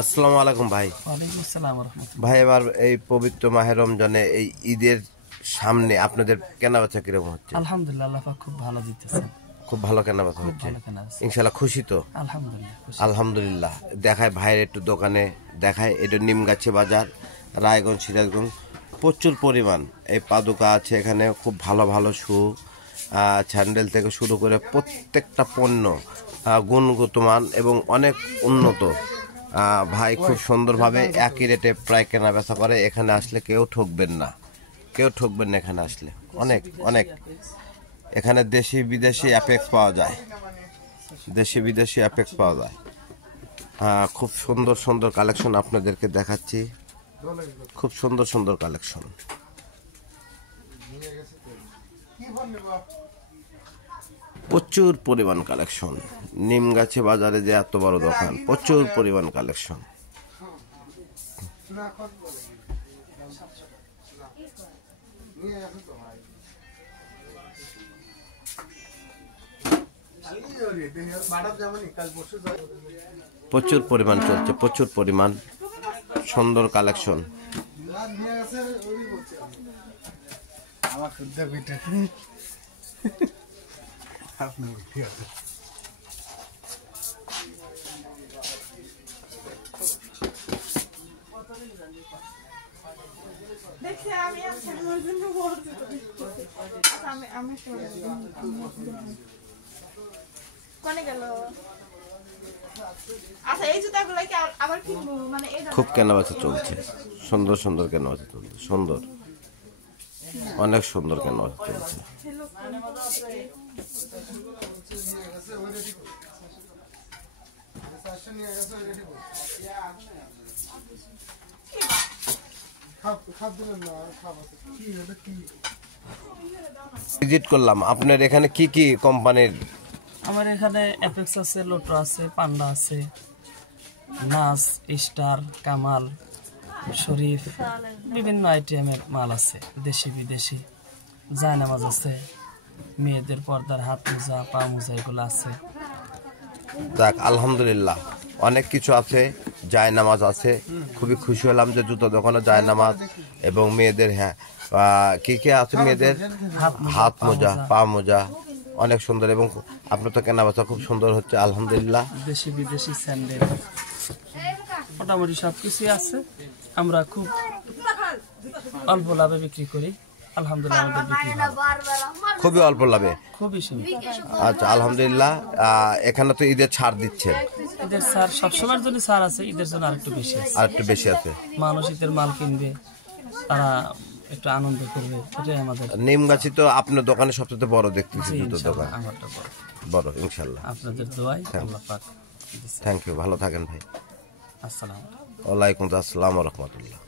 আসসালামু আলাইকুম ভাই। ওয়ালাইকুম আসসালাম ওয়া রাহমাতুল্লাহ। ভাই এবার এই পবিত্র মাহে রমজানে এই ঈদের সামনে আপনাদের কেনাবেচা কিরকম হচ্ছে? আলহামদুলিল্লাহ, আল্লাহ পাক খুব ভালো দিতেছেন। খুব ভালো কেনাবেচা খুব হচ্ছে ভালো কেনা আছে। ইনশাআল্লাহ, খুশি তো? আলহামদুলিল্লাহ খুশি। আলহামদুলিল্লাহ। দেখায় ভাইয়ের একটু দোকানে দেখায়, এটা নিমগাছি বাজার, রায়গঞ্জ, সিরাজগঞ্জ। প্রচুর পরিমাণ এই পাদুকা আছে এখানে, খুব ভালো ভালো শু, স্যান্ডেল থেকে শুরু করে প্রত্যেকটা পণ্য গুণগত মান এবং অনেক উন্নত। ভাই খুব সুন্দরভাবে একই রেটে প্রায় কেনা বেচা করে। এখানে আসলে কেউ ঠকবেন না, কেউ ঠকবেন না এখানে আসলে। অনেক অনেক এখানে দেশি বিদেশি অ্যাপেক্স পাওয়া যায়, দেশি বিদেশি অ্যাপেক্স পাওয়া যায়। খুব সুন্দর সুন্দর কালেকশন আপনাদেরকে দেখাচ্ছি, খুব সুন্দর সুন্দর কালেকশন। প্রচুর পরিমাণ কালেকশন। নিমগাছি বাজারে যে এত বড় দোকান, প্রচুর পরিমাণ কালেকশন। প্রচুর পরিমাণ চলছে, প্রচুর পরিমাণ সুন্দর কালেকশন। খুব কেনাবেচা চলছে, সুন্দর সুন্দর কেনাবেচা চলছে, সুন্দর, অনেক সুন্দর কেনাবেচা চলছে। ভিজিট করলাম আপনার এখানে, কি কি কোম্পানির? আমার এখানে অ্যাপেক্স আছে, লোটো আছে, পান্ডা আছে, নাস, স্টার, কামাল, শরীফ, বিভিন্ন আইটেমের মাল আছে, দেশি বিদেশি। জায়নামাজ আছে, মেয়েদের পর্দার হাত মোজা, পা মোজা, এগুলো আছে। যাক আলহামদুলিল্লাহ, অনেক কিছু আছে। জায়নামাজ আছে, খুবই খুশি হলাম যে জুতো দোকানে জায়নামাজ এবং মেয়েদের, হ্যাঁ কি কি আছে মেয়েদের? হাত মোজা, পা মোজা, অনেক সুন্দর। এবং আপনার তো কেনাবেচা খুব সুন্দর হচ্ছে আলহামদুলিল্লাহ। দেশি বিদেশি স্যান্ডেল মোটামুটি সবকিছুই আছে। আমরা খুব অল্প লাভে বিক্রি করি আলহামদুলিল্লাহ। আমাদের বিক্রি খুবই অল্প লাভে, খুবই সীমিত। আচ্ছা আলহামদুলিল্লাহ। এখানে তো ঈদের ছাড় দিচ্ছে। ঈদের ছাড় সবসময়ের জন্য ছাড় আছে, ঈদের জন্য আরেকটু বেশি আছে। আরেকটু বেশি আছে। মানুষ ঈদের মাল কিনবে, তারা একটু আনন্দ করবে, এটাই আমাদের। নিমগাছি তো আপনার দোকানে সবচেয়ে বড় দেখতেছি, জুতো দোকান আমারটা বড় ইনশাল্লাহ। আপনাদের দোয়ায় আল্লাহ পাক। থ্যাংক ইউ, ভালো থাকেন ভাই। আসসালামু আলাইকুম। ওয়ালাইকুম আসসালাম ওয়া রাহমাতুল্লাহ।